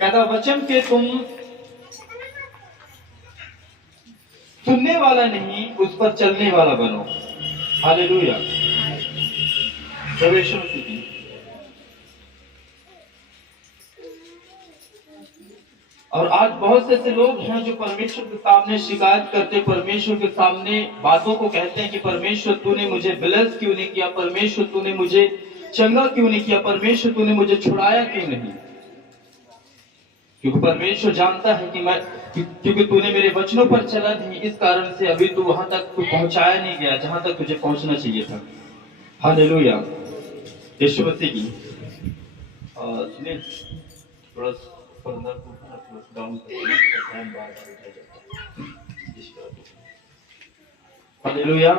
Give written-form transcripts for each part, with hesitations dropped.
कहता वचन के तुम सुनने वाला नहीं, उस पर चलने वाला बनो। हालेलुया। प्रभु यीशु मसीह की। और आज बहुत से ऐसे लोग हैं जो परमेश्वर के सामने शिकायत करते, परमेश्वर के सामने बातों को कहते हैं कि परमेश्वर तूने मुझे ब्लेस क्यों नहीं किया, परमेश्वर तूने मुझे चंगा क्यों नहीं किया, परमेश्वर तूने मुझे छुड़ाया क्यों नहीं। क्योंकि परमेश्वर जानता है कि क्योंकि तूने मेरे वचनों पर चला नहीं, इस कारण से अभी तू वहां तक पहुंचाया नहीं गया जहां तक तुझे पहुंचना चाहिए था। हालेलुया। यीशु मसीह की। सुनिए थोड़ा डाउन हालेलुया।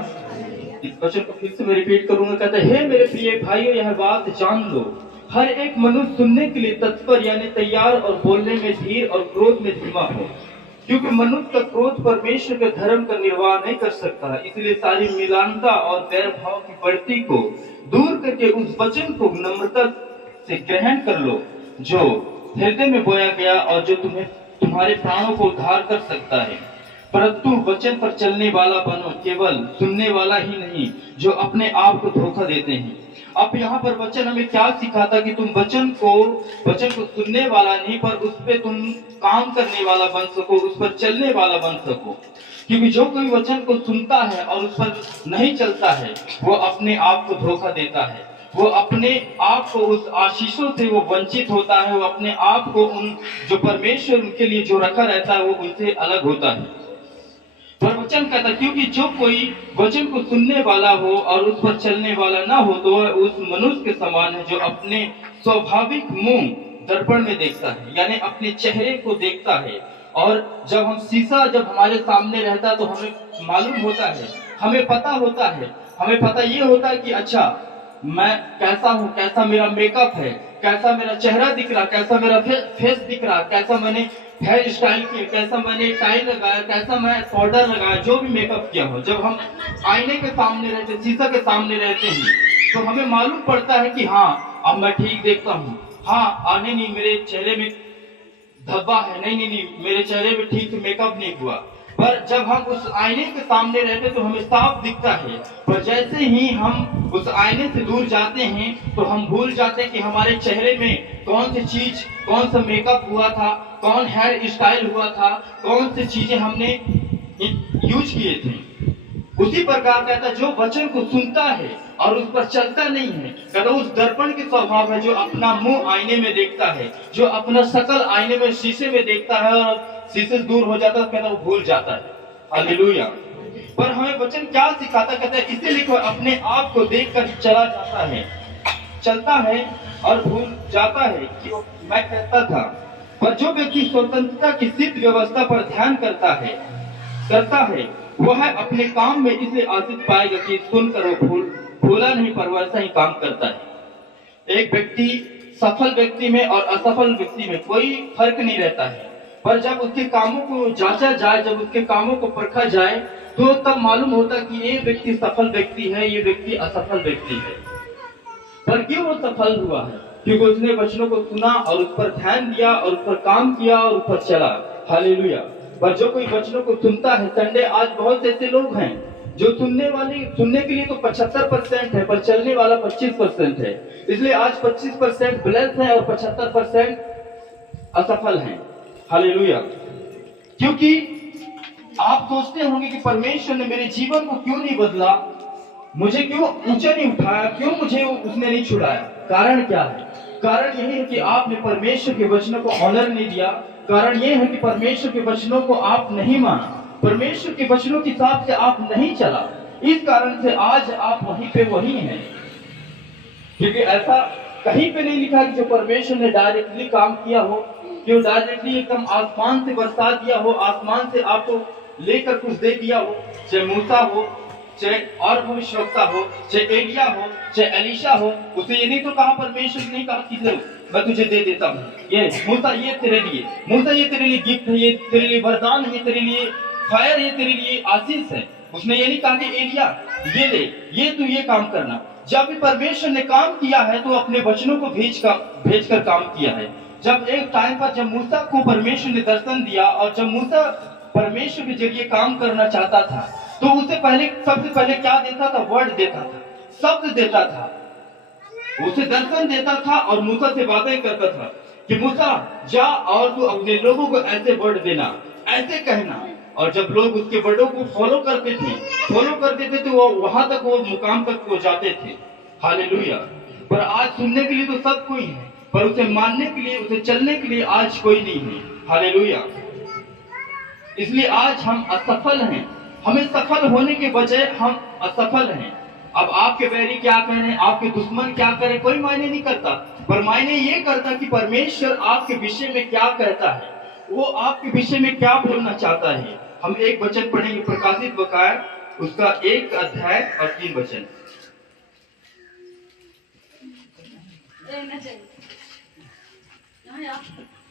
इस वचन को फिर से मैं रिपीट करूंगा। कहता है, हे मेरे प्रिय भाइयों, यह बात जान लो, हर एक मनुष्य सुनने के लिए तत्पर यानी तैयार और बोलने में धीर और क्रोध में धीमा हो, क्योंकि मनुष्य का क्रोध परमेश्वर के धर्म का निर्वाह नहीं कर सकता। इसलिए सारी मिलानता और वैर भाव की बढ़ती को दूर करके उस वचन को नम्रता से ग्रहण कर लो जो हृदय में बोया गया और जो तुम्हारे प्राणों को उद्धार कर सकता है। परंतु वचन पर चलने वाला बनो, केवल सुनने वाला ही नहीं जो अपने आप को धोखा देते हैं। अब यहाँ पर वचन हमें क्या सिखाता कि तुम वचन को सुनने वाला नहीं, पर उस पे तुम काम करने वाला बन सको, उस पर चलने वाला बन सको। क्योंकि जो कोई वचन को सुनता है और उस पर नहीं चलता है, वो अपने आप को धोखा देता है, वो अपने आप को उस आशीषों से वो वंचित होता है, वो अपने आप को उन जो परमेश्वर उनके लिए जो रखा रहता है वो उनसे अलग होता है। पर वचन कहता, क्योंकि जो कोई वचन को सुनने वाला हो और उस पर चलने वाला ना हो तो वह उस मनुष्य के समान है जो अपने स्वाभाविक मुंह दर्पण में देखता है, यानी अपने चेहरे को देखता है। और जब हम शीशा जब हमारे सामने रहता है तो हमें मालूम होता है, हमें पता होता है, हमें पता ये होता है कि अच्छा मैं कैसा हूँ, कैसा मेरा मेकअप है, कैसा मेरा चेहरा दिख रहा, कैसा मेरा फेस दिख रहा, कैसा मैंने हेयर स्टाइल किया, कैसा मैंने टाई लगाया, कैसा मैं पाउडर लगाया, जो भी मेकअप किया हो। जब हम आईने के सामने रहते, शीशा के सामने रहते हैं तो हमें मालूम पड़ता है कि हाँ अब मैं ठीक देखता हूँ, हाँ नहीं मेरे चेहरे में धब्बा है, नहीं मेरे चेहरे में ठीक से मेकअप नहीं हुआ। पर जब हम उस आईने के सामने रहते तो हमें साफ दिखता है, पर जैसे ही हम उस आईने से दूर जाते हैं तो हम भूल जाते हैं कि हमारे चेहरे में कौन सी चीज, कौन सा मेकअप हुआ था, कौन हेयर स्टाइल हुआ था, कौन सी चीजें हमने यूज किए थे। उसी प्रकार कहता जो वचन को सुनता है और उस पर चलता नहीं है, कहता उस दर्पण के स्वभाव है जो अपना मुंह आईने में देखता है, जो अपना शकल आईने में शीशे में देखता है और शीशे से दूर हो जाता है, कहता वो भूल जाता है। हालेलुया। पर हमें वचन क्या सिखाता, कहता है इसीलिए कोई अपने आप को देखकर चला जाता है, चलता है और भूल जाता है कि मैं कहता था। पर जो व्यक्ति स्वतंत्रता की सिद्ध व्यवस्था पर ध्यान करता है वह अपने काम में इसलिए आशीष पाएगा कि सुनकर वो भूला नहीं पर वैसा ही काम करता है। एक व्यक्ति सफल व्यक्ति में और असफल व्यक्ति में कोई फर्क नहीं रहता है, पर जब उसके कामों को जांचा जाए, जब उसके कामों को परखा जाए तो तब मालूम होता कि ये व्यक्ति सफल व्यक्ति है, ये व्यक्ति असफल व्यक्ति है। पर क्यों वो सफल हुआ है? क्योंकि उसने वचनों को सुना और उस पर ध्यान दिया और उस पर काम किया और उस पर चला। हालेलुया। पर जो कोई वचनों को सुनता है, संडे आज बहुत ऐसे लोग हैं जो सुनने के लिए तो 75% है पर चलने वाला 25% है। इसलिए आज 25% ब्लेस है और 75% असफल हैं। हालेलुया। क्योंकि आप सोचते होंगे कि परमेश्वर ने मेरे जीवन को क्यों नहीं बदला, मुझे क्यों ऊंचा नहीं उठाया, क्यों मुझे उसने नहीं छुड़ाया। कारण क्या है? कारण यही है कि आपने परमेश्वर के वचनों को ऑनर नहीं दिया। कारण यह है कि परमेश्वर के वचनों को आप नहीं माना, परमेश्वर के वचनों के हिसाब से आप नहीं चला। इस कारण से आज आप वहीं पे वही हैं। क्योंकि ऐसा कहीं पे नहीं लिखा कि जो परमेश्वर ने डायरेक्टली काम किया हो, जो डायरेक्टली एकदम आसमान से बरसा दिया हो, आसमान से आपको लेकर कुछ दे दिया हो, चाहे मूसा हो, चाहे और भविष्यवक्ता हो, चाहे एलिया हो, चाहे एलिशा हो। उसे ये नहीं तो कहा, परमेश्वर ने कहा कि मैं तुझे दे देता हूँ, ये मूसा ये तेरे लिए, मूसा ये तेरे लिए गिफ्ट है, ये तेरे लिए वरदान है, ये तेरे लिए फायर, ये तेरे लिए आशीष है। उसने ये नहीं कहा कि एलिया ये ले, ये तू ये काम करना। जब भी परमेश्वर ने काम किया है तो अपने वचनों को भेजकर काम किया है। जब एक टाइम पर जब मूसा को परमेश्वर ने दर्शन दिया और जब मूसा परमेश्वर के जरिए काम करना चाहता था, तो उसे सबसे पहले क्या देता था? वर्ड देता था, शब्द देता था, उसे दर्शन देता था और मूसा से बातें करता था कि मूसा जा और तू अपने लोगों को ऐसे वर्ड देना, ऐसे कहना। और जब लोग उसके वर्डों को फॉलो करते थे तो वो वहां तक, वो मुकाम तक वो जाते थे। हालेलुया। पर आज सुनने के लिए तो सब कोई है, पर उसे मानने के लिए, उसे चलने के लिए आज कोई नहीं है। हालेलुया। इसलिए आज हम असफल हैं। हमें सफल होने के बजाय हम असफल हैं। अब आपके बैरी क्या करें, आपके दुश्मन क्या करें, कोई मायने नहीं करता, पर मायने ये करता कि परमेश्वर आपके विषय में क्या कहता है, वो आपके विषय में क्या बोलना चाहता है। हम एक वचन पढ़ेंगे, प्रकाशित वकाया उसका 1 अध्याय और 3 वचन।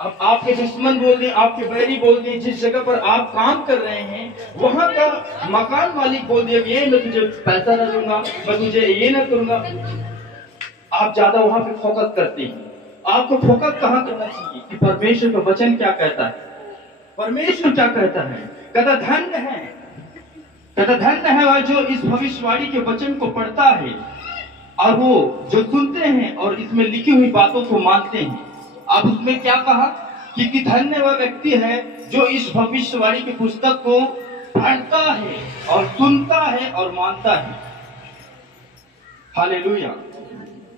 अब आपके दुश्मन बोल दें, आपके बैरी बोल दें, जिस जगह पर आप काम कर रहे हैं वहां का मकान मालिक बोल दिया ये मैं तुझे पैसा न दूंगा, मैं तुझे ये न करूंगा, आप ज्यादा वहां पे फोकस करते हैं। आपको फोकस कहां करना चाहिए कि परमेश्वर का वचन क्या कहता है। परमेश्वर क्या कहता है? कहता धन्य है वह जो इस भविष्यवाणी के वचन को पढ़ता है और वो जो सुनते हैं और इसमें लिखी हुई बातों को मानते हैं। अब उसमें क्या कहा कि धन्य वह व्यक्ति है जो इस भविष्यवाणी की पुस्तक को पढ़ता है और सुनता है और मानता है। हालेलुया।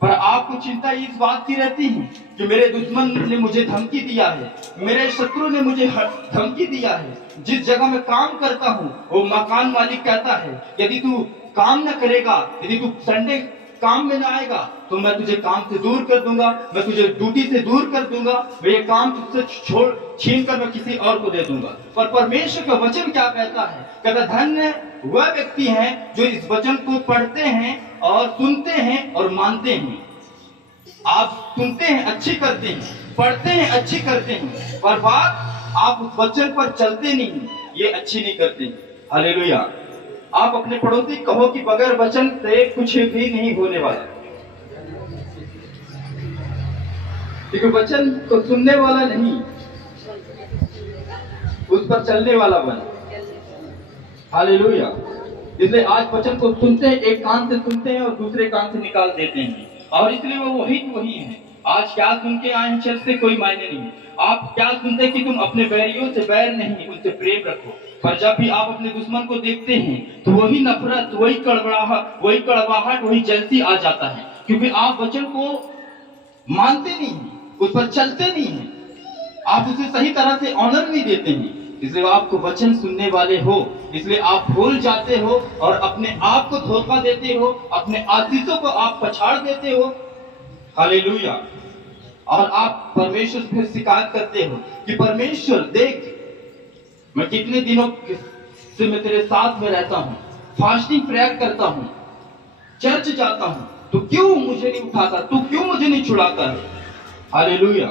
पर आपको चिंता इस बात की रहती है कि मेरे दुश्मन ने मुझे धमकी दिया है, मेरे शत्रु ने मुझे धमकी दिया है। जिस जगह मैं काम करता हूँ वो मकान मालिक कहता है यदि तू काम न करेगा, यदि तू संडे काम में न आएगा तो मैं तुझे काम से दूर कर दूंगा, मैं तुझे ड्यूटी से दूर कर दूंगा, मैं ये काम तुझसे छीन कर मैं किसी और को दे दूंगा। पर परमेश्वर का वचन क्या कहता है? कहता धन्य वह व्यक्ति है जो इस वचन को पढ़ते हैं और सुनते हैं और मानते हैं। आप सुनते हैं, अच्छी करते हैं, पढ़ते हैं, अच्छी करते हैं, पर बात आप उस वचन पर चलते नहीं, ये अच्छी नहीं करते। हालेलुया। आप अपने पड़ोसी कहो कि बगैर वचन से कुछ भी नहीं होने वाला, क्योंकि वचन को सुनने वाला नहीं, उस पर चलने वाला बन। हालेलुया। इसलिए आज वचन को सुनते हैं, एक कान से सुनते हैं और दूसरे कान से निकाल देते हैं, और इसलिए वो वही है। आज क्या सुन के आए हैं चर्च से कोई मायने नहीं है। आप क्या सुनते कि तुम अपने बैरियों से बैर नहीं, उनसे प्रेम रखो। पर जब भी आप अपने दुश्मन को देखते हैं तो वही नफरत, वही कड़वाहट, वही जलती आ जाता है, क्योंकि आप वचन को मानते नहीं हैं, उस पर चलते नहीं हैं, आप उसे सही तरह से ऑनर नहीं देते हैं। इसलिए आपको वचन सुनने वाले हो, इसलिए आप भूल जाते हो और अपने आप को धोखा देते हो, अपने आशीषों को आप पछाड़ देते हो। हालेलुया। और आप परमेश्वर से फिर शिकायत करते हो कि परमेश्वर देख, मैं कितने दिनों से मैं तेरे साथ में रहता हूँ, फास्टिंग प्रेयर करता हूँ, चर्च जाता हूँ, तो क्यों मुझे नहीं उठाता, तू क्यों मुझे नहीं छुड़ाता है। हालेलुया।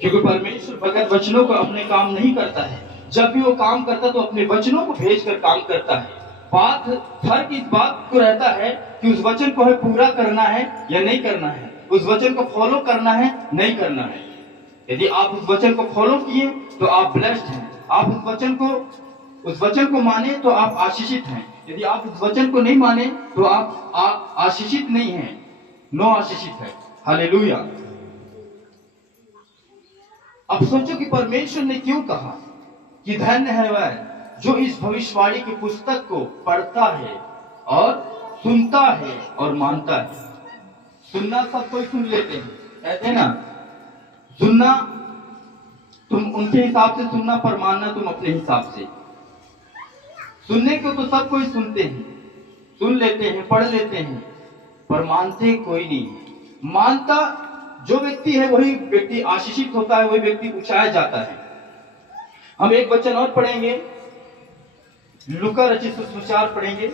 क्योंकि परमेश्वर बगैर वचनों को अपने काम नहीं करता है। जब भी वो काम करता तो अपने वचनों को भेजकर काम करता है। फर्क इस बात को रहता है कि उस वचन को हमें पूरा करना है या नहीं करना है, उस वचन को फॉलो करना है नहीं करना है। यदि आप उस वचन को फॉलो किए तो आप ब्लेस्ड हैं, आप उस वचन को माने तो आप आशीषित हैं। यदि आप उस वचन को नहीं माने तो आप आशीषित नहीं हैं, नो आशीषित है। हालेलुया। अब सोचो कि परमेश्वर ने क्यों कहा कि धन्य है वह जो इस भविष्यवाणी की पुस्तक को पढ़ता है और सुनता है और मानता है। सुनना सब कोई सुन लेते हैं, कहते हैं ना, सुनना तुम उनके हिसाब से सुनना, पर मानना तुम अपने हिसाब से। सुनने को तो सब कोई सुनते हैं, सुन लेते हैं, पढ़ लेते हैं, पर मानते कोई नहीं। मानता जो व्यक्ति है वही व्यक्ति आशीषित होता है, वही व्यक्ति उठाया जाता है। हम एक वचन और पढ़ेंगे, लूका रचित सुसमाचार पढ़ेंगे,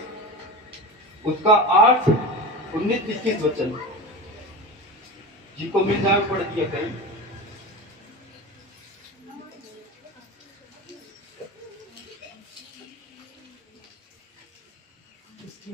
उसका 8, 19, 21 वचन। जिनको मिल जाए पढ़ दिया करें।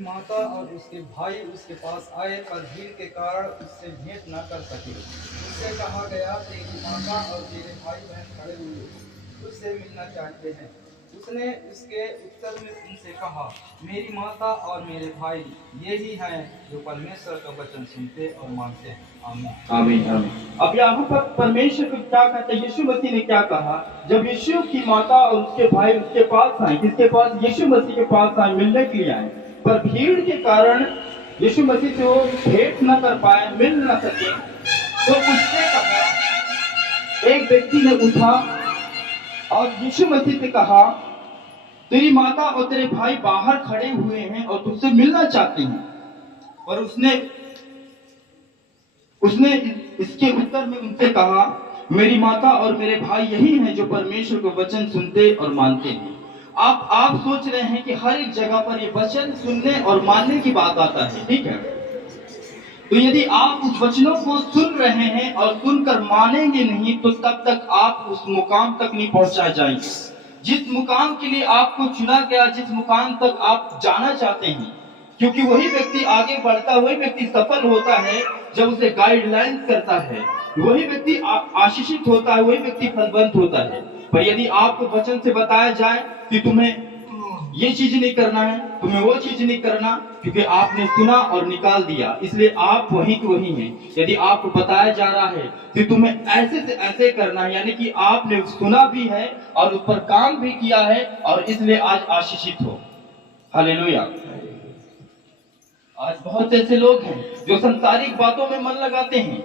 माता और उसके भाई उसके पास आए, पर भीड़ के कारण उससे भेंट न कर सके। उससे कहा गया, तेरी माता और तेरे भाई बहन खड़े हुए उससे मिलना चाहते हैं। उसने उसके उत्तर में उनसे कहा, मेरी माता और मेरे भाई यही हैं जो परमेश्वर का वचन सुनते और मानते हैं। आमीन। आमीन आमीन। अब यहाँ पर परमेश्वर को क्या कहते हैं, यीशु मसीह ने क्या कहा, जब यीशु की माता और उसके भाई उसके पास आए, किसके पास, यीशु मसीह के पास आए, मिलने के लिए आए, पर भीड़ के कारण यीशु मसीह से वो भेंट न कर पाए, मिल न सके। तो उसने कहा, एक व्यक्ति ने उठा और यीशु मसीह से कहा, तेरी माता और तेरे भाई बाहर खड़े हुए हैं और तुझसे मिलना चाहते हैं। और उसने इसके उत्तर में उनसे कहा, मेरी माता और मेरे भाई यही हैं जो परमेश्वर को वचन सुनते और मानते हैं। आप सोच रहे हैं कि हर एक जगह पर ये वचन सुनने और मानने की बात आता है, ठीक है। तो यदि आप उस वचनों को सुन रहे हैं और सुनकर मानेंगे नहीं, तो तब तक आप उस मुकाम तक नहीं पहुंचा जाएंगे जिस मुकाम के लिए आपको चुना गया, जिस मुकाम तक आप जाना चाहते हैं। क्योंकि वही व्यक्ति आगे बढ़ता, वही व्यक्ति सफल होता है जब उसे गाइडलाइंस करता है, वही व्यक्ति आशीषित होता है, वही व्यक्ति फलवंत होता है। पर यदि आपको वचन से बताया जाए कि तुम्हें ये चीज नहीं करना है, तुम्हें वो चीज नहीं करना, क्योंकि आपने सुना और निकाल दिया, इसलिए आप वही के वही हैं। यदि आपको बताया जा रहा है कि तुम्हें ऐसे से ऐसे करना है, यानी कि आपने सुना भी है और उस पर काम भी किया है, और इसलिए आज आशीषित हो। हालेलुया। आज बहुत से ऐसे लोग हैं जो संसारिक बातों में मन लगाते हैं।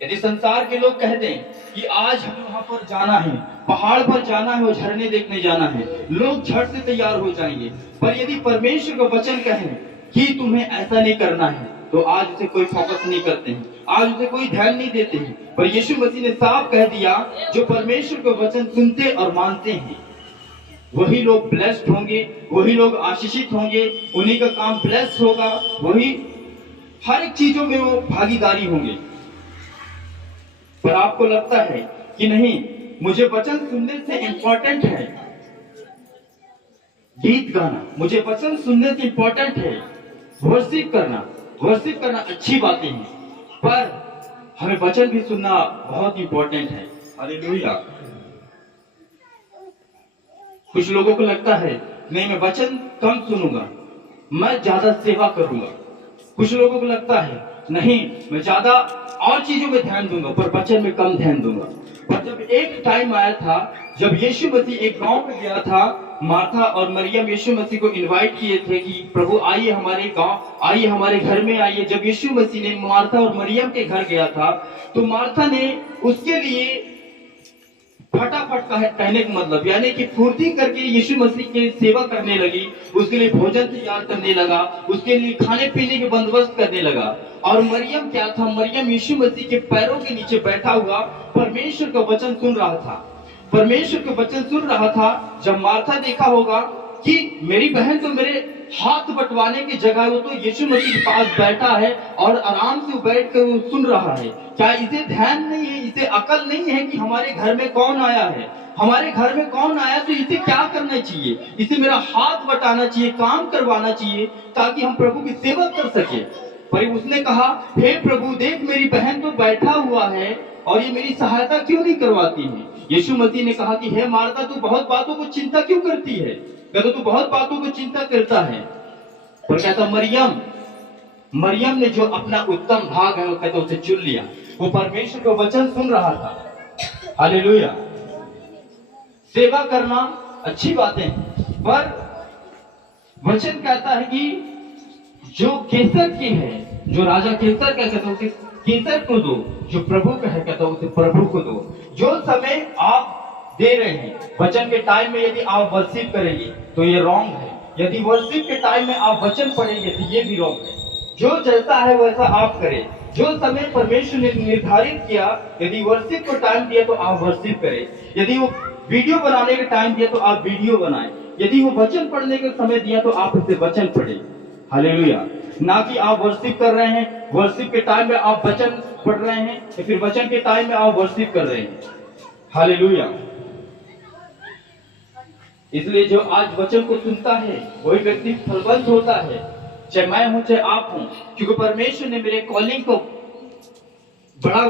यदि संसार के लोग कहते हैं कि आज हमें वहां पर जाना है, पहाड़ पर जाना है और झरने देखने जाना है, लोग झट से तैयार हो जाएंगे। पर यदि परमेश्वर का वचन कहे कि तुम्हें ऐसा नहीं करना है, तो आज उसे कोई फोकस नहीं करते हैं, आज उसे कोई ध्यान नहीं देते हैं। पर यीशु मसीह ने साफ कह दिया, जो परमेश्वर का वचन सुनते और मानते हैं वही लोग ब्लेस्ड होंगे, वही लोग आशीषित होंगे, उन्हीं का काम ब्लेस्ड होगा, वही हर एक चीजों में वो भागीदारी होंगे। पर आपको लगता है कि नहीं, मुझे वचन सुनने से इंपॉर्टेंट है गीत गाना, मुझे वचन सुनने से इंपॉर्टेंट है वर्शिप करना अच्छी बातें हैं, पर हमें वचन भी सुनना बहुत इंपॉर्टेंट है। हालेलुया। कुछ लोगों को लगता है नहीं, मैं वचन कम सुनूंगा, मैं ज्यादा सेवा करूंगा। कुछ लोगों को लगता है नहीं, मैं ज्यादा और चीजों में ध्यान दूंगा, पर वचन में कम ध्यान दूंगा। पर जब एक टाइम आया था जब यीशु मसीह एक गांव में गया था, मार्था और मरियम यीशु मसीह को इनवाइट किए थे कि प्रभु आइए हमारे गांव, आइए हमारे घर में आइए। जब यीशु मसीह ने मार्था और मरियम के घर गया था, तो मार्था ने उसके लिए फटाफट कहने का मतलब, यानी कि फुर्ती करके यीशु मसीह की सेवा करने लगी, उसके लिए भोजन तैयार करने लगा, उसके लिए खाने पीने के बंदोबस्त करने लगा। और मरियम क्या था, मरियम यीशु मसीह के पैरों के नीचे बैठा हुआ परमेश्वर का वचन सुन रहा था, परमेश्वर का वचन सुन रहा था। जब मार्था देखा होगा कि मेरी बहन तो मेरे हाथ बंटवाने की जगह वो तो यीशु मसीह के पास बैठा है और आराम से बैठ कर वो सुन रहा है, क्या इसे ध्यान नहीं है, इसे अकल नहीं है कि हमारे घर में कौन आया है, हमारे घर में कौन आया, तो इसे क्या करना चाहिए, इसे मेरा हाथ बटाना चाहिए, काम करवाना चाहिए, ताकि हम प्रभु की सेवा कर सके। पर उसने कहा, हे प्रभु देख मेरी बहन तो बैठा हुआ है और ये मेरी सहायता क्यों नहीं करवाती है। यीशु मसीह ने कहा कि हे मार्था, तू बहुत बातों को चिंता क्यों करती है, कहता तू बहुत बातों को चिंता करता है। पर कहता मरियम ने जो अपना उत्तम भाग है वो कहता उसे चुन लिया, वो परमेश्वर का वचन सुन रहा था। हालेलुया। सेवा करना अच्छी बातें हैं, पर वचन कहता है कि जो केसर की है, जो राजा केसर का कहता उसे केसर को दो, जो प्रभु का है कहता उसे प्रभु को दो। जो समय आप दे रहे हैं वचन के टाइम में, यदि आप वर्शिप करेंगे तो ये रॉन्ग है, यदि वर्शिप के टाइम में आप वचन पढ़ेंगे तो ये भी रॉन्ग है। जो जैसा है वैसा आप करें, जो समय परमेश्वर ने निर्धारित किया, यदि वर्शिप को टाइम दिया तो आप वर्शिप करें, यदि वो वीडियो बनाने का टाइम दिया तो आप वीडियो बनाएं, यदि वो वचन पढ़ने का समय दिया तो आप उसे वचन पढ़ें। हालेलुया। ना कि आप वर्शिप कर रहे हैं, वर्शिप के टाइम में आप वचन पढ़ रहे हैं, या फिर वचन के टाइम में आप वर्शिप कर रहे हैं। हालेलुया। इसलिए जो आज वचन को सुनता है वही व्यक्ति फलवंत होता है, चाहे मैं हूं चाहे आप हूं, क्योंकि परमेश्वर ने मेरे कॉलिंग को बड़ा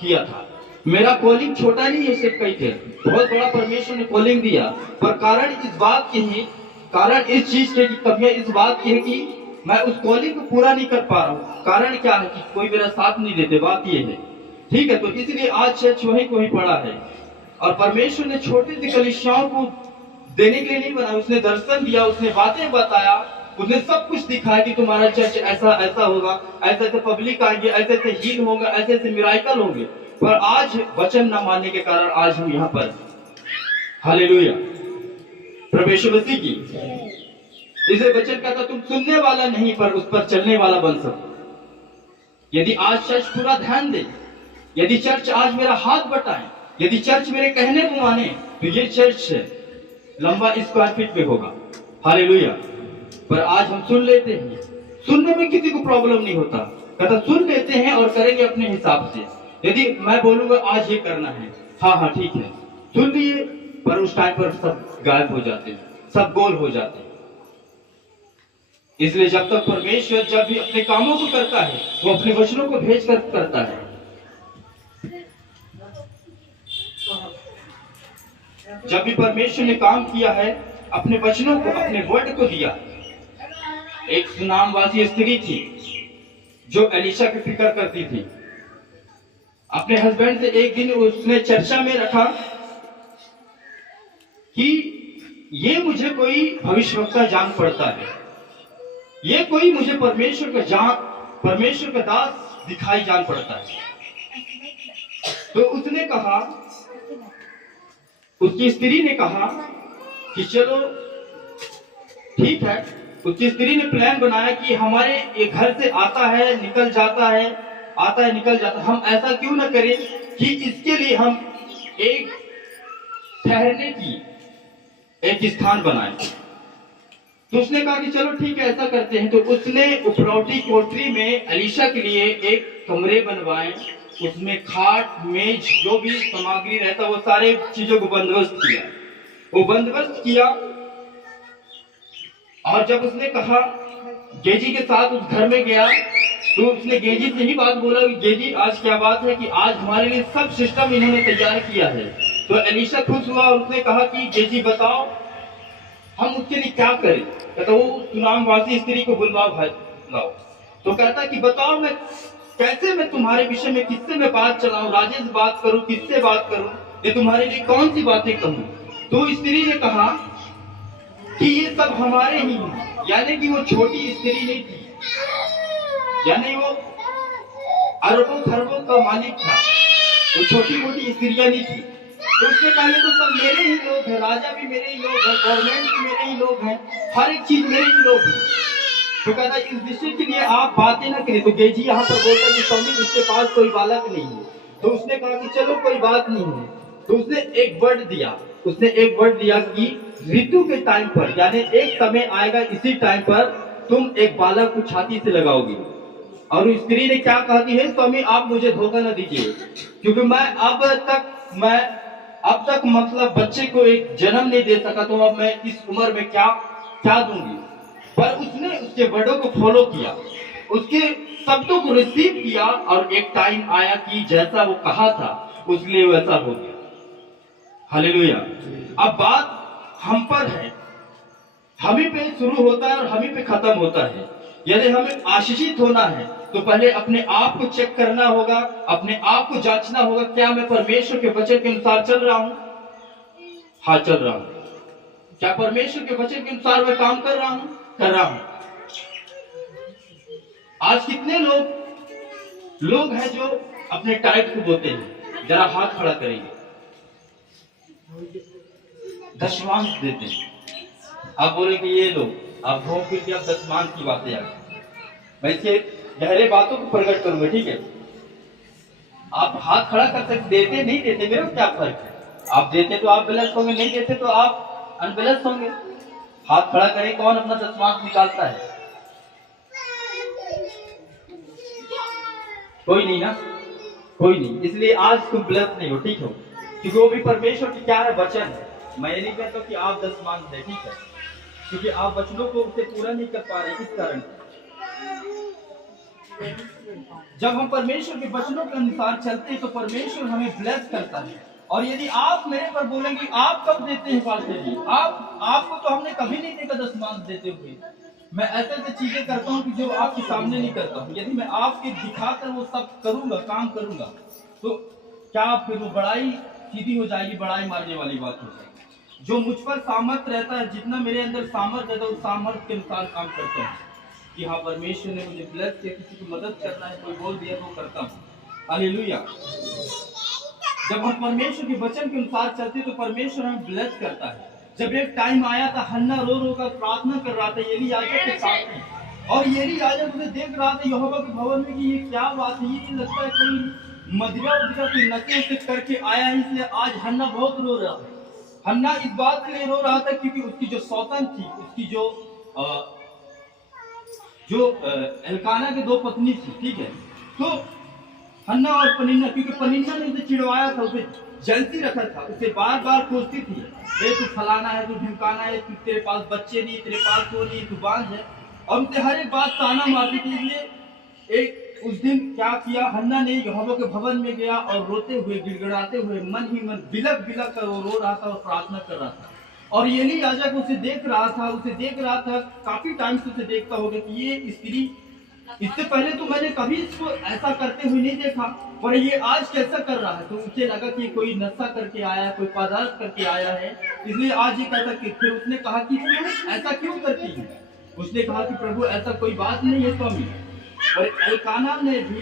किया था। मेरा कॉलिंग छोटा नहीं है, सिर्फ कई थे, बहुत बड़ा परमेश्वर ने कॉलिंग दिया। पर कारण इस बात की है, कारण इस चीज के कमियां इस बात की है कि मैं उस कॉलिंग को पूरा नहीं कर पा रहा हूँ। कारण क्या है कि कोई मेरा साथ नहीं देते, बात ये है। ठीक है, तो इसलिए आज चर्च वहीं को वहीं पड़ा है। और परमेश्वर ने छोटी सी कलीसियाओं को देने के लिए नहीं बनाया, उसने दर्शन दिया, उसने बातें बताया, उसने सब कुछ दिखाया कि तुम्हारा चर्च ऐसा ऐसा होगा, ऐसे ऐसे पब्लिक आएंगे, ऐसे ऐसे हील होगा, ऐसे ऐसे मिराइकल होंगे। पर आज वचन न मानने के कारण आज हम यहाँ पर। हालेलुया, प्रभु यीशु मसीह की। इसे वचन कहता तुम सुनने वाला नहीं पर उस पर चलने वाला बन सको। यदि आज चर्च पूरा ध्यान दे, यदि चर्च आज मेरा हाथ बटाए, यदि चर्च मेरे कहने को माने, तो ये चर्च लंबा स्क्वायर फीट में होगा। हालेलुया। पर आज हम सुन लेते हैं, सुनने में किसी को प्रॉब्लम नहीं होता, कहता सुन लेते हैं और करेंगे अपने हिसाब से। यदि मैं बोलूंगा आज ये करना है, हाँ हाँ ठीक है, सुन लिए, पर उस टाइम पर सब गायब हो जाते हैं, सब गोल हो जाते हैं। इसलिए जब तक परमेश्वर जब भी अपने कामों को करता है, वो अपने वचनों को भेज कर करता है। जब भी परमेश्वर ने काम किया है, अपने वचनों को, अपने वर्ड को दिया। एक सुनामवासी स्त्री थी जो एलिशा की फिक्र करती थी। अपने हस्बैंड से एक दिन उसने चर्चा में रखा कि ये मुझे कोई भविष्यवक्ता जान पड़ता है, ये कोई मुझे परमेश्वर का दास दिखाई जान पड़ता है। तो उसने कहा, उसकी स्त्री ने कहा कि चलो ठीक है। उसकी स्त्री ने प्लान बनाया कि हमारे ये घर से आता है निकल जाता है, आता है निकल जाता है, हम ऐसा क्यों ना करें कि इसके लिए हम एक ठहरने की एक स्थान बनाएं। तो उसने कहा कि चलो ठीक है ऐसा करते हैं। तो उसने उपरौटी कोठरी में एलिशा के लिए एक कमरे बनवाए, उसमें खाट मेज जो भी सामग्री रहता वो सारे चीजों को बंदोबस्त किया। वो बंदोबस्त किया और जब उसने कहा गेजी के साथ उस घर में गया, तो उसने गेजी से ही बात बोला कि गेजी आज क्या बात है कि आज हमारे लिए सब सिस्टम इन्होंने तैयार किया है। तो एलिशा खुश हुआ और उसने कहा कि गेजी बताओ हम उसके लिए क्या करें। कहता वो सुनामवासी स्त्री को बुलवाओ भाई लाओ। तो कहता कि बताओ मैं कैसे मैं तुम्हारे विषय में किससे मैं बात चलाऊं, राजेश बात करूं, किससे बात करूं, ये तुम्हारे लिए कौन सी बातें कहूं। तो स्त्री ने कहा कि ये सब हमारे ही हैं। यानी कि वो छोटी स्त्री नहीं थी, यानी वो अरबों खरबों का मालिक था, वो छोटी मोटी स्त्रियां नहीं थी। तो उसने कहा ये तो सब मेरे ही लोग हैं, राजा भी मेरे ही लोग हैं, गवर्नमेंट भी मेरे ही लोग हैं, हर एक चीज मेरे ही लोग हैं। तो कहता इस विषय के लिए आप बातें ना करें। तो गेजी यहाँ पर बोलता कि स्वामी इसके पास कोई बालक नहीं है। तो उसने कहा कि चलो कोई बात नहीं है। तो उसने एक वर्ड दिया, उसने एक वर्ड दिया कि ऋतु के टाइम पर, यानी एक समय आएगा इसी टाइम पर तुम एक बालक को छाती से लगाओगे। और उस स्त्री ने क्या कहा कि हे स्वामी आप मुझे धोखा न दीजिए, क्योंकि मैं अब तक मतलब बच्चे को एक जन्म नहीं दे सका, तो अब मैं इस उम्र में क्या दूंगी। पर उसने उसके वर्डों को फॉलो किया, उसके शब्दों को रिसीव किया और एक टाइम आया कि जैसा वो कहा था उसलिए वैसा हो गया। हालेलुया। अब बात हम पर है, हमी पे शुरू होता है और हमी पे खत्म होता है। यदि हमें आशीषित होना है तो पहले अपने आप को चेक करना होगा, अपने आप को जांचना होगा, क्या मैं परमेश्वर के वचन के अनुसार चल रहा हूं। हाँ चल रहा हूं। क्या परमेश्वर के वचन के अनुसार मैं काम कर रहा हूं? कर रहा हूं। आज कितने लोग हैं जो अपने टाइट को बोते हैं। जरा हाथ खड़ा करेंगे, दशमांश देते हैं। आप बोलेंगे ये लोग, आप घूम फिर के आप दशमांश की बातें आ गई। मैं इसके गहरे बातों को प्रकट करूंगा, ठीक है। आप हाथ खड़ा कर सकते, देते नहीं देते मेरा क्या फर्क है। आप देते तो आप बैलेंस होंगे, नहीं देते तो आप अनबैलेंस होंगे। हाथ खड़ा करें, कौन अपना दशमांश निकालता है? कोई नहीं ना, कोई नहीं। इसलिए आज तुम ब्लेस नहीं हो, ठीक हो, क्योंकि वो भी परमेश्वर की क्या है, वचन है। मैं ये नहीं कहता कि आप दशमांश दें, ठीक है, क्योंकि आप वचनों को उससे पूरा नहीं कर पा रहे। इस कारण जब हम परमेश्वर के वचनों के अनुसार चलते हैं तो परमेश्वर हमें ब्लेस करता है। और यदि आप मेरे पर बोलेंगे आप कब देते हैं फादर जी, आपको तो हमने कभी नहीं देखा दशमांश देते हुए। मैं ऐसे ऐसे चीजें करता हूँ कि जो आपके सामने नहीं करता हूँ। यदि मैं आपके दिखाकर वो सब करूंगा, काम करूंगा, तो क्या फिर वो बड़ाई सीधी हो जाएगी, बड़ाई मारने वाली बात हो जाएगी। जो मुझ पर सामर्थ्य रहता है, जितना मेरे अंदर सामर्थ्य रहता है, उस सामर्थ्य के अनुसार काम करता हूँ कि हाँ परमेश्वर ने मुझे ब्लेस किया, किसी की मदद करना है, कोई बोल दिया तो करता हूँ। हालेलुया। जब हम परमेश्वर के वचन के अनुसार चलते तो परमेश्वर हमें ब्लेस करता है। जब एक टाइम आया था, हन्ना रो रो कर प्रार्थना कर रहा था एली याजक के साथ, और एली याजक उसे देख रहा था यहोवा के भवन में कि ये क्या बात है, ये लगता है कोई मदिरा उदिरा की नशे से करके आया है, इसलिए आज हन्ना बहुत रो रहा है। हन्ना इस बात के लिए रो रहा था क्योंकि उसकी जो सौतन थी, उसकी जो एल्काना के दो पत्नी थी, ठीक है, तो हन्ना और पनिन्ना, क्योंकि पनिन्ना ने उसे चिढ़वाया था, उसे जलती रखा था, उसे बार बार कोसती थी, तू फलाना है, तू ढिमकाना है, तू तेरे पास बच्चे नहीं, तेरे पास वो नहीं, तू बांझ है, और उसे हर एक बात ताना मारती थी। इसलिए एक उस दिन क्या किया, हन्ना ने यहोवा के भवन में गया और रोते हुए गिड़गिड़ाते हुए मन ही मन बिलक बिलक कर वो रो रहा था और प्रार्थना कर रहा था। और एली याजक उसे देख रहा था, काफी टाइम से उसे देखता होगा कि ये स्त्री, इससे पहले तो मैंने कभी इसको ऐसा करते हुए नहीं देखा, पर ये आज कैसा कर रहा है। तो उसे लगा कि कोई नशा करके आया है, कोई पदार्थ करके आया है, इसलिए आज ये कहता कि, फिर उसने कहा कि ऐसा क्यों करती है। उसने कहा कि प्रभु ऐसा कोई बात नहीं है स्वामी। और एल्काना ने भी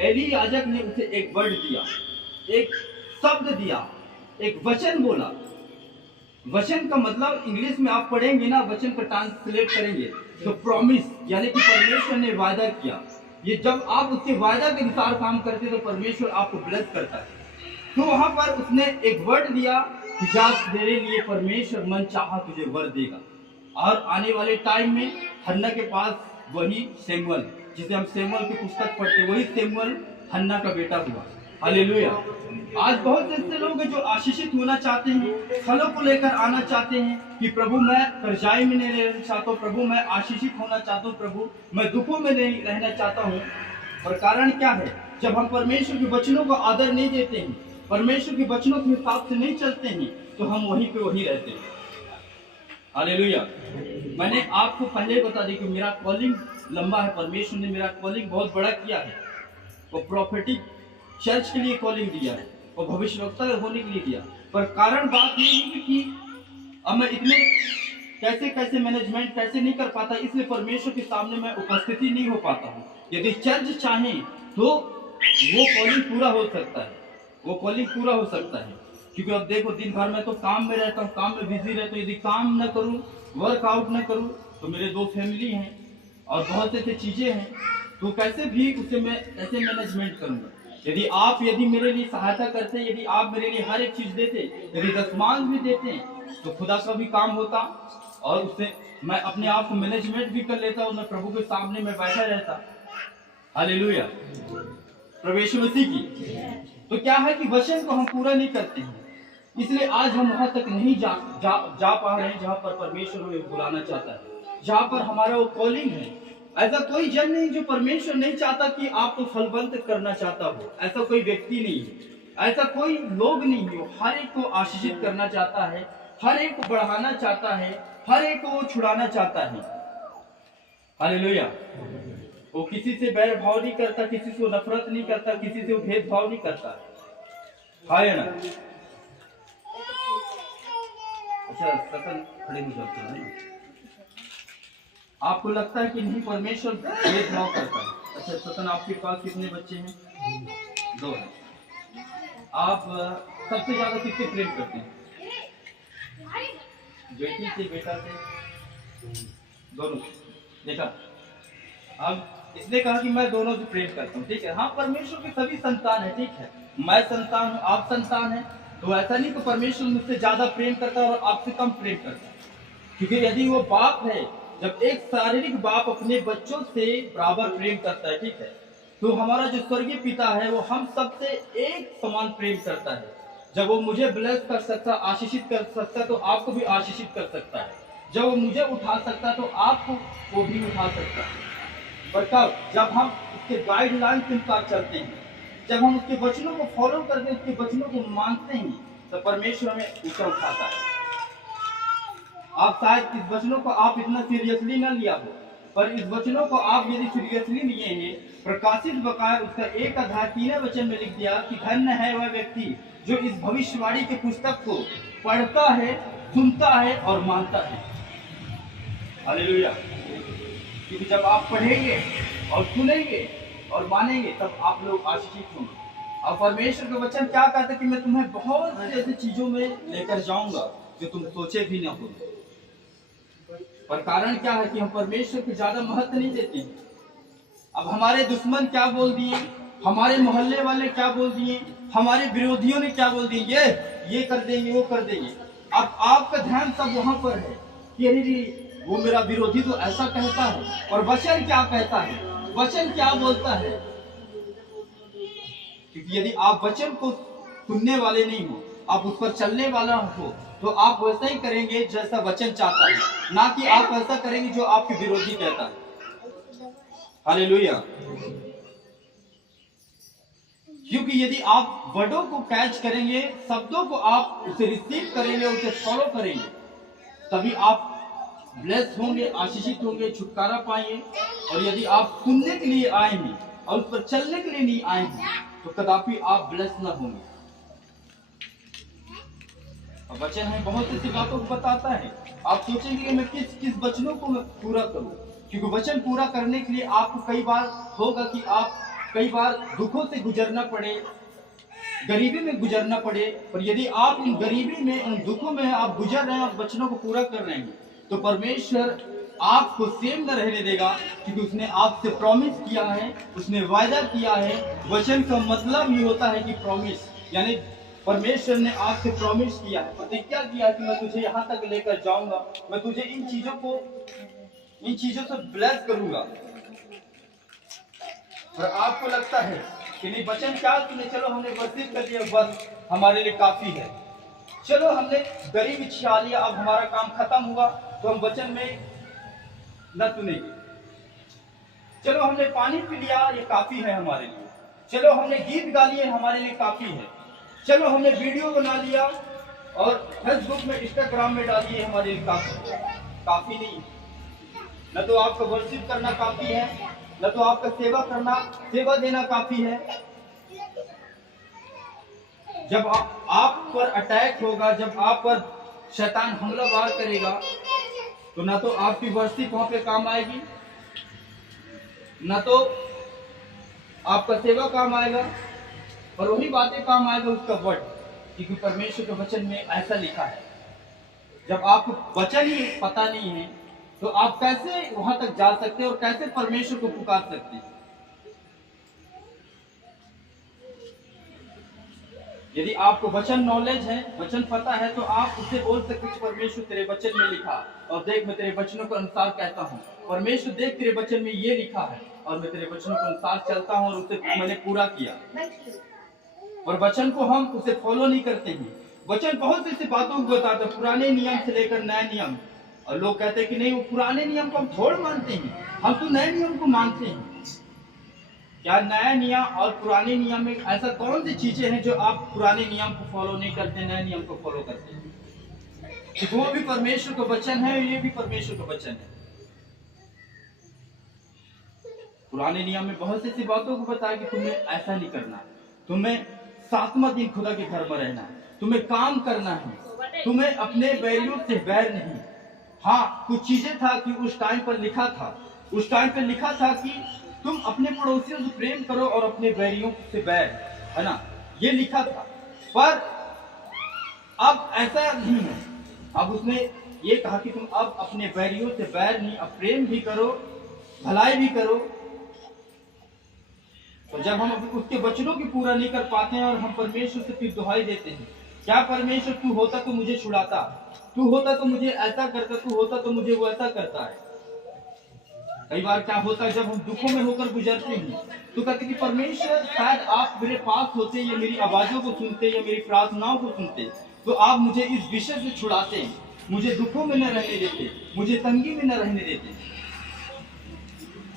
एली याजक ने उसे एक वर्ड दिया, एक शब्द दिया, एक वचन बोला। वचन का मतलब इंग्लिश में आप पढ़ेंगे ना, वचन का ट्रांसलेट करेंगे तो प्रॉमिस, यानी कि परमेश्वर ने वायदा किया। ये जब आप उसके वायदा के अनुसार काम करते तो परमेश्वर आपको ब्लेस करता है। तो वहां पर उसने एक वर्ड दिया कि जा तेरे लिए परमेश्वर मन चाहा तुझे वर देगा। और आने वाले टाइम में हन्ना के पास वही सैमुअल, जिसे हम सैमुअल की पुस्तक पढ़ते, वही सैमुअल हन्ना का बेटा हुआ। हालेलुया। आज बहुत से ऐसे लोग हैं जो आशीषित होना चाहते हैं, फलों को लेकर आना चाहते हैं कि प्रभु मैं कर्जाई में नहीं रहना चाहता हूँ, प्रभु मैं आशीषित होना चाहता हूँ, प्रभु मैं दुखों में नहीं रहना चाहता हूँ। पर कारण क्या है, जब हम परमेश्वर के वचनों को आदर नहीं देते हैं, परमेश्वर के वचनों के हिसाब से नहीं चलते हैं, तो हम वहीं पे वहीं रहते हैं। हालेलुया। मैंने आपको पहले बता दी कि मेरा कॉलिंग लंबा है, परमेश्वर ने मेरा कॉलिंग बहुत बड़ा किया है। वो प्रॉफिटिक चर्च के लिए कॉलिंग दिया है और भविष्यवक्ता होने के लिए दिया। पर कारण बात ये है कि अब मैं इतने कैसे मैनेजमेंट कैसे नहीं कर पाता, इसलिए परमेश्वर के सामने मैं उपस्थिति नहीं हो पाता हूँ। यदि चर्च चाहे तो वो कॉलिंग पूरा हो सकता है, वो कॉलिंग पूरा हो सकता है। क्योंकि अब देखो दिन भर में तो काम में रहता हूँ, काम में बिजी रहता हूँ। यदि काम न करूँ, वर्कआउट न करूँ, तो मेरे 2 फैमिली हैं और बहुत ऐसी चीजें हैं, तो कैसे भी उसे मैं ऐसे मैनेजमेंट करूंगा। यदि मेरे लिए सहायता करते, यदि आप मेरे लिए हर एक चीज देते, यदि दशमांश भी देते, तो खुदा का भी काम होता और उससे मैं अपने आप को मैनेजमेंट भी कर लेता और मैं प्रभु के सामने में बैठा रहता। हालेलुया। प्रवेश मसीह की। तो क्या है कि वचन को हम पूरा नहीं करते हैं, इसलिए आज हम वहां तक नहीं जा पा रहे हैं जहां पर परमेश्वर हमें बुलाना चाहता है, जहां पर हमारा वो कॉलिंग है। ऐसा कोई जन नहीं जो परमेश्वर नहीं चाहता कि आपको फलवंत करना चाहता हो, ऐसा कोई व्यक्ति नहीं है, ऐसा कोई लोग नहीं है। हर एक को आशीषित करना चाहता है, हर एक को बढ़ाना चाहता है, हर एक को छुड़ाना चाहता है। हालेलुया। वो किसी से बैर भाव नहीं करता, किसी से नफरत नहीं करता, किसी से भेदभाव नहीं करता। है ना? अच्छा, सतन खड़े हो जाते हैं। आपको लगता है कि नहीं परमेश्वर भेदभाव करता है। अच्छा सतन, आपके पास कितने बच्चे हैं? 2 हैं। आप सबसे ज्यादा किससे प्रेम करते हैं? बेटी से, बेटा से, दोनों? देखा, अब इसने कहा कि मैं दोनों से प्रेम करता हूँ, ठीक है। हाँ, परमेश्वर के सभी संतान है, ठीक है। मैं संतान हूँ, आप संतान है, तो ऐसा नहीं कि परमेश्वर मुझसे ज्यादा प्रेम करता है और आपसे कम प्रेम करता है। क्योंकि यदि वो बाप है, जब एक शारीरिक बाप अपने बच्चों से बराबर प्रेम करता है, ठीक है, तो हमारा जो स्वर्गीय पिता है वो हम सबसे एक समान प्रेम करता है। जब वो मुझे ब्लेस कर सकता, आशीषित कर सकता, तो आपको भी आशीषित कर सकता है। जब वो मुझे उठा सकता तो आपको वो भी उठा सकता है। पर कब? जब हम उसके गाइडलाइन के अनुसार चलते हैं, जब हम उसके वचनों को फॉलो करते हैं, उसके वचनों को मानते हैं, तो परमेश्वर हमें ऊपर उठाता है। आप शायद इस वचनों को आप इतना सीरियसली ना लिया हो, पर इस वचनों को आप यदि सीरियसली लिए हैं, प्रकाशित बकाया उसका 1 अध्याय 3 वचन में लिख दिया कि धन्य है वह व्यक्ति जो इस भविष्यवाणी के पुस्तक को पढ़ता है, सुनता है और मानता है। हालेलुया। क्योंकि जब आप पढ़ेंगे और सुनेंगे और मानेंगे तब आप लोग आशीषित होंगे। और परमेश्वर का वचन क्या कहता है कि मैं तुम्हें बहुत सी ऐसी चीजों में लेकर जाऊंगा जो तुम सोचे भी ना हो। पर कारण क्या है कि हम परमेश्वर को ज्यादा महत्व नहीं देते हैं। अब हमारे दुश्मन क्या बोल दिए, हमारे मोहल्ले वाले क्या बोल दिए, हमारे विरोधियों ने क्या बोल दिए, ये कर देंगे, वो कर देंगे। अब आपका ध्यान सब वहां पर है कि अरे वो मेरा विरोधी तो ऐसा कहता है, और वचन क्या कहता है, वचन क्या बोलता है। क्योंकि यदि आप वचन को सुनने वाले नहीं हो, आप उस पर चलने वाला हो, तो आप वैसा ही करेंगे जैसा वचन चाहता है, ना कि आप ऐसा करेंगे जो आपके विरोधी कहता है। हालेलुया। क्योंकि यदि आप वर्डों को कैच करेंगे, शब्दों को आप उसे रिसीव करेंगे, उसे फॉलो करेंगे, तभी आप ब्लेस होंगे, आशीषित होंगे, छुटकारा पाएंगे। और यदि आप सुनने के लिए आए हैं और उस पर चलने के लिए नहीं आए हैं, तो कदापि आप ब्लेस न होंगे। वचन है बहुत ऐसी बातों को बताता है। आप सोचेंगे कि मैं किस वचनों को मैं पूरा करूं, क्योंकि वचन पूरा करने के लिए आपको कई बार होगा कि आप कई बार दुखों से गुजरना पड़े, गरीबी में गुजरना पड़े। पर यदि आप उन गरीबी में, उन दुखों में आप गुजर रहे हैं और वचनों को पूरा कर रहे हैं, तो परमेश्वर आपको सेम न रहने देगा, क्योंकि उसने आपसे प्रॉमिस किया है, उसने वायदा किया है। वचन का मतलब ये होता है कि प्रॉमिस, यानी परमेश्वर ने आपसे प्रॉमिस किया है, प्रतिज्ञा किया कि मैं तुझे यहाँ तक लेकर जाऊंगा, मैं तुझे इन चीजों से ब्लेस करूंगा। और आपको लगता है कि नहीं, वचन क्या सुने, चलो हमने वर्शिप कर लिया, बस हमारे लिए काफी है, चलो हमने गरीबी छिया लिया, अब हमारा काम खत्म हुआ, तो हम वचन में न सुनेंगे। चलो हमने पानी पी लिया, ये काफी है हमारे लिए, चलो हमने गीत गा लिए, हमारे लिए काफी है, चलो हमने वीडियो बना लिया और फेसबुक में, इंस्टाग्राम में डाल दिए, हमारे लिए काफी नहीं। न तो आपका वर्शिप करना काफी है, न तो आपका सेवा देना काफी है। जब आप पर अटैक होगा, जब आप पर शैतान हमलावार करेगा, तो ना तो आपकी वर्शिप वहां पे काम आएगी, ना तो आपका सेवा काम आएगा, और वही बातें काम आएगा उसका वर्ड। क्योंकि परमेश्वर के वचन में ऐसा लिखा है। जब आपको वचन ही पता नहीं है, तो आप कैसे वहां तक जा सकते हैं और कैसे परमेश्वर को पुकार सकते हैं। यदि आपको वचन नॉलेज है, वचन पता है, तो आप उससे बोल सकते हैं, परमेश्वर तेरे वचन में लिखा, और देख मैं तेरे वचनों के अनुसार कहता हूँ। परमेश्वर देख तेरे वचन में ये लिखा है, और मैं तेरे वचनों के अनुसार चलता हूँ, और उसे मैंने पूरा किया। और वचन को हम उसे फॉलो नहीं करते हैं। वचन बहुत सी बातों को बताता है, पुराने नियम से लेकर नए नियम। और लोग कहते हैं कि नहीं, वो पुराने नियम को हम थोड़ा मानते हैं, हम तो नए नियम को मानते हैं। क्या नया नियम और पुराने नियम में ऐसा कौन सी चीजें हैं जो आप पुराने नियम को फॉलो नहीं करते, नए नियम को फॉलो करते हैं? कि वो भी परमेश्वर का वचन है, ये भी परमेश्वर का वचन है। पुराने नियम में बहुत सी बातों को बताया कि तुम्हें ऐसा नहीं करना, तुम्हें 7वां दिन खुदा के घर में रहना है, तुम्हें काम करना है, तुम्हें अपने बैरियों से बैर नहीं। हाँ, कुछ चीजें था कि उस टाइम पर लिखा था कि तुम अपने पड़ोसियों से प्रेम करो और अपने बैरियों से बैर, है ना, ये लिखा था। पर अब ऐसा नहीं है। अब उसने ये कहा कि तुम अब अपने बैरियों से बैर नहीं, अब प्रेम भी करो, भलाई भी करो। तो जब हम उसके वचनों की पूरा नहीं कर पाते हैं और हम परमेश्वर से फिर दुहाई देते हैं, क्या परमेश्वर तू होता तो मुझे छुड़ाता, तू होता तो मुझे ऐसा करता, तू होता तो मुझे वो ऐसा करता है। कई बार क्या होता है, जब हम दुखों में होकर गुजरते हैं, तो कहते कि परमेश्वर शायद आप मेरे पास होते, या मेरी आवाजों को सुनते, या मेरी प्रार्थनाओं को सुनते, तो आप मुझे इस विषय से छुड़ाते, मुझे दुखों में न रहने देते, मुझे तंगी में न रहने देते।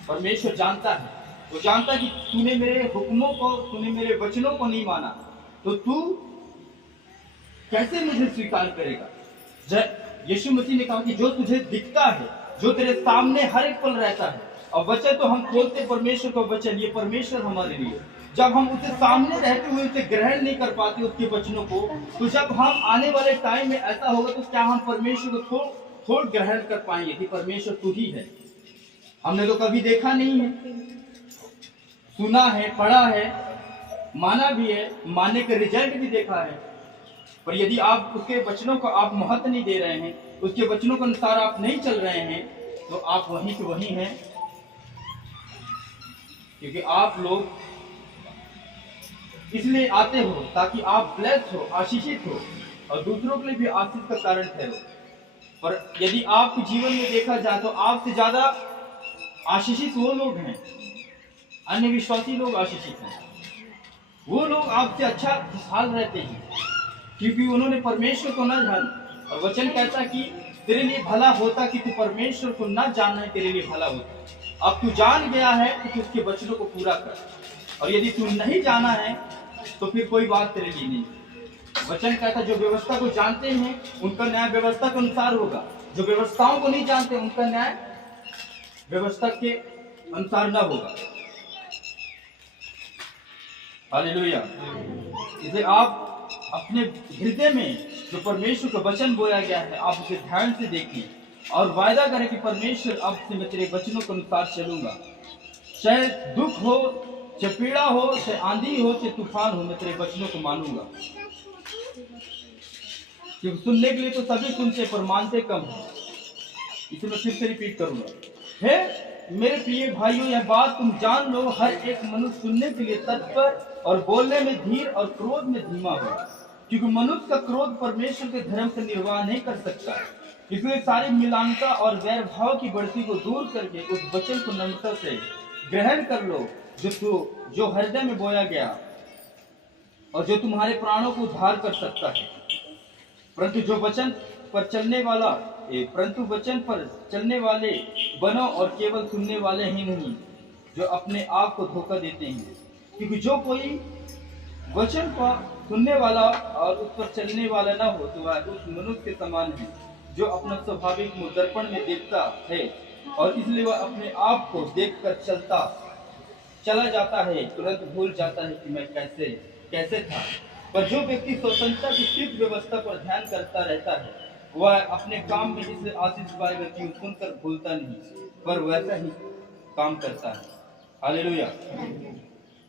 परमेश्वर जानता है, वो जानता है कि तूने मेरे हुक्मों को, तूने मेरे वचनों को नहीं माना, तो तू कैसे मुझे स्वीकार करेगा। यीशु मसीह ने कहा कि जो तुझे दिखता है, जो तेरे सामने हर एक पल रहता है, और वचन तो हम खोलते परमेश्वर का वचन, ये परमेश्वर हमारे लिए, जब हम उसके सामने रहते हुए उसे ग्रहण नहीं कर पाते उसके वचनों को, तो जब हम आने वाले टाइम में ऐसा होगा तो क्या हम परमेश्वर को थोड़ा ग्रहण कर पाएंगे कि परमेश्वर तू ही है। हमने तो कभी देखा नहीं है, सुना है, पढ़ा है, माना भी है, मानने का रिजल्ट भी देखा है, पर यदि आप उसके वचनों को आप महत्व नहीं दे रहे हैं, उसके वचनों के अनुसार आप नहीं चल रहे हैं, तो आप वहीं के वहीं हैं। क्योंकि आप लोग इसलिए आते हो ताकि आप ब्लेस्ड हो, आशीषित हो, और दूसरों के लिए भी आशीष का कारण ठहरो। पर यदि आपके जीवन में देखा जाए तो आपसे ज्यादा आशीषित वो लोग हैं, अन्य विश्वासी लोग आशीषित हैं। वो लोग आपसे अच्छा खुशहाल रहते हैं, क्योंकि उन्होंने परमेश्वर को न जाना। और वचन कहता कि तेरे लिए भला होता कि तू परमेश्वर को न जानना है, तेरे लिए भला होता। अब तू जान गया है तो तू उसके वचनों को पूरा कर, और यदि तू नहीं जाना है तो फिर कोई बात तेरे लिए नहीं। वचन कहता जो व्यवस्था को जानते हैं उनका न्याय व्यवस्था के अनुसार होगा, जो व्यवस्थाओं को नहीं जानते उनका न्याय व्यवस्था के अनुसार न होगा। हालेलुया। इसलिए आप अपने हृदय में जो परमेश्वर का वचन बोया गया है, आप उसे ध्यान से देखिए और वायदा करें कि परमेश्वर अब से मैं तेरे वचनों के अनुसार चलूंगा। चाहे दुख हो, चाहे पीड़ा हो, चाहे आंधी हो, चाहे तूफान हो, मैं तेरे वचनों को मानूंगा। क्योंकि सुनने के लिए तो सभी सुनते पर मानते कम है। इसे मैं फिर से रिपीट करूंगा। हे मेरे प्रिय भाइयों, यह बात तुम जान लो, हर एक मनुष्य सुनने के लिए तत्पर और बोलने में धीर और क्रोध में धीमा हो, क्योंकि मनुष्य का क्रोध परमेश्वर के धर्म का निर्वाह नहीं कर सकता। इसलिए सारी मिलानता और वैर भाव की बढ़ती को दूर करके उस वचन को नम्रता से ग्रहण कर लो जो हृदय में बोया गया और जो तुम्हारे प्राणों को उद्धार कर सकता है। परंतु वचन पर चलने वाले बनो और केवल सुनने वाले ही नहीं जो अपने आप को धोखा देते हैं। क्योंकि जो कोई वचन पर सुनने वाला और उस पर चलने वाला ना हो तो वह उस मनुष्य के समान है जो अपना स्वाभाविक मुंह दर्पण में देखता है और इसलिए वह अपने आप को देखकर चला जाता है, तुरंत भूल जाता है कि मैं कैसे था। पर जो व्यक्ति स्वतंत्रता की सिर्फ व्यवस्था पर ध्यान करता रहता है वह अपने काम में इसलिए आशीष पाएगा कि सुनकर भूलता नहीं पर वैसा ही काम करता है। हालेलुया।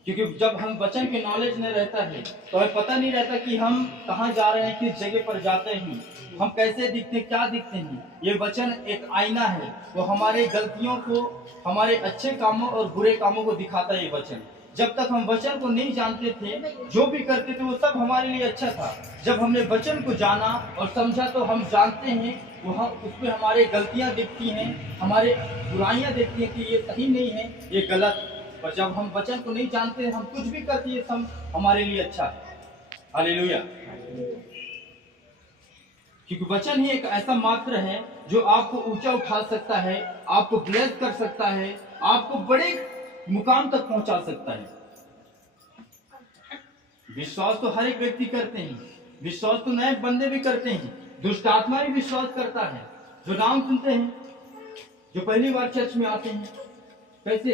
क्योंकि जब हम वचन के नॉलेज नहीं रहता है तो हमें पता नहीं रहता कि हम कहाँ जा रहे हैं, किस जगह पर जाते हैं, हम कैसे दिखते, क्या दिखते हैं। ये वचन एक आईना है, वो हमारे गलतियों को, हमारे अच्छे कामों और बुरे कामों को दिखाता है। ये वचन जब तक हम वचन को नहीं जानते थे, जो भी करते थे वो सब हमारे लिए अच्छा था। जब हमने वचन को जाना और समझा तो हम जानते हैं वहाँ उसमें हमारे गलतियाँ दिखती हैं, हमारे बुराइयाँ दिखती हैं कि ये सही नहीं है, ये गलत। पर जब हम वचन को नहीं जानते हम कुछ भी करते हैं सब हमारे लिए अच्छा है। हालेलुया। क्योंकि वचन ही एक ऐसा मात्र है जो आपको ऊंचा उठा सकता है, आपको ब्लेस कर सकता है, आपको बड़े मुकाम तक पहुंचा सकता है। विश्वास तो हर एक व्यक्ति करते हैं, विश्वास तो नए बंदे भी करते हैं, दुष्ट आत्मा भी विश्वास करता है। जो नाम सुनते हैं, जो पहली बार चर्च में आते हैं, कैसे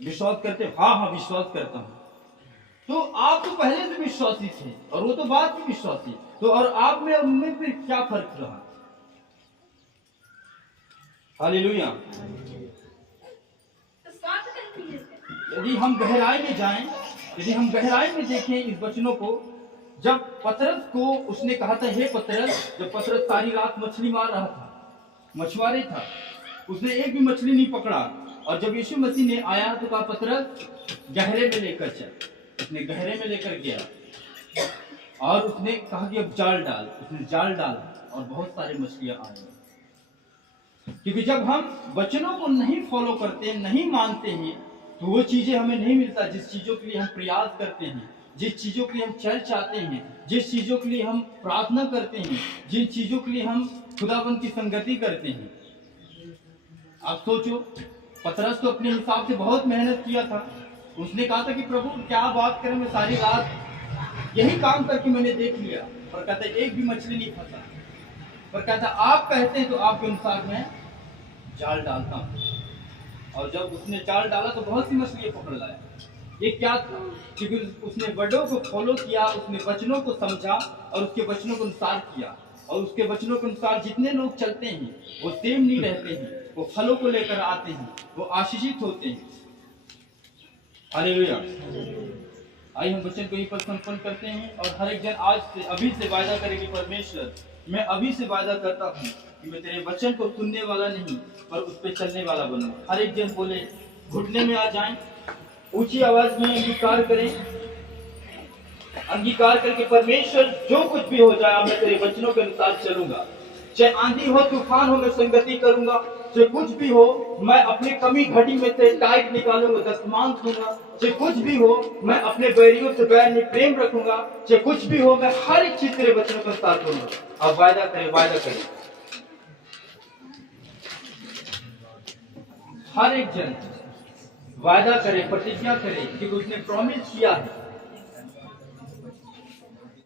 विश्वास करते हैं? हाँ विश्वास करता हूं। तो आप तो पहले से विश्वासी थे और वो तो बाद में विश्वासी, तो और आप में उनमें फिर क्या फर्क रहा? हालेलुया। यदि हम गहराई में जाएं, यदि हम गहराई में देखें इस वचनों को, जब पतरस को उसने कहा था हे पतरस, जब पतरस सारी रात मछली मार रहा था, मछुआरे था, उसने एक भी मछली नहीं पकड़ा, और जब यीशु मसीह ने आया तो कहा पतरस गहरे में लेकर चल। उसने गहरे में लेकर गया और उसने कहा कि अब जाल डाल। उसने जाल डाला और बहुत सारी मछलियां आई। क्योंकि जब हम वचनों को नहीं फॉलो करते, नहीं मानते हैं, तो वो चीजें हमें नहीं मिलता जिस चीजों के लिए हम प्रयास करते हैं, जिस चीजों के लिए हम चल चाहते हैं, जिस चीजों के लिए हम प्रार्थना करते हैं, जिन चीजों के लिए हम खुदाबंद की संगति करते हैं। आप सोचो पतरस तो अपने हिसाब से बहुत मेहनत किया था। उसने कहा था कि प्रभु क्या बात करें, मैं सारी रात यही काम करके मैंने देख लिया, पर कहता एक भी मछली नहीं फंसा। पर कहता आप कहते हैं तो आपके अनुसार मैं जाल डालता हूँ। और जब उसने जाल डाला तो बहुत सी मछलियां पकड़ लाया। ये क्या था? क्योंकि उसने वर्डों को फॉलो किया, उसने वचनों को समझा और उसके वचनों के अनुसार किया। और उसके वचनों के अनुसार जितने लोग चलते हैं वो सेम नहीं रहते हैं, वो फलों को लेकर आते हैं, वो आशीषित होते हैं। हालेलुया। आइए हम वचन को यहीं पर संपन्न करते हैं और हर एक जन आज से अभी से वायदा करे कि परमेश्वर मैं अभी से वायदा करता हूँ कि मैं तेरे वचन को सुनने वाला नहीं पर उस पर चलने वाला बनूं। हर एक जन बोले, घुटने में आ जाएं, ऊंची आवाज में अंगीकार करें, अंगीकार करके परमेश्वर जो कुछ भी हो जाए मैं तेरे वचनों के अनुसार चलूंगा। चाहे आंधी हो तूफान हो मैं संगति करूंगा। चाहे कुछ भी हो मैं अपनी कमी घटी में से टाइट निकालूंगा, दस्तमान दूंगा। चाहे कुछ भी हो मैं अपने बैरियों से बैर में प्रेम रखूंगा। चाहे कुछ भी हो मैं हर एक चीज तेरे वचनों के अनुसार करूंगा। अब वायदा करें, वायदा करें। हर एक जन वायदा करे, प्रतिज्ञा करे कि उसने प्रॉमिस किया है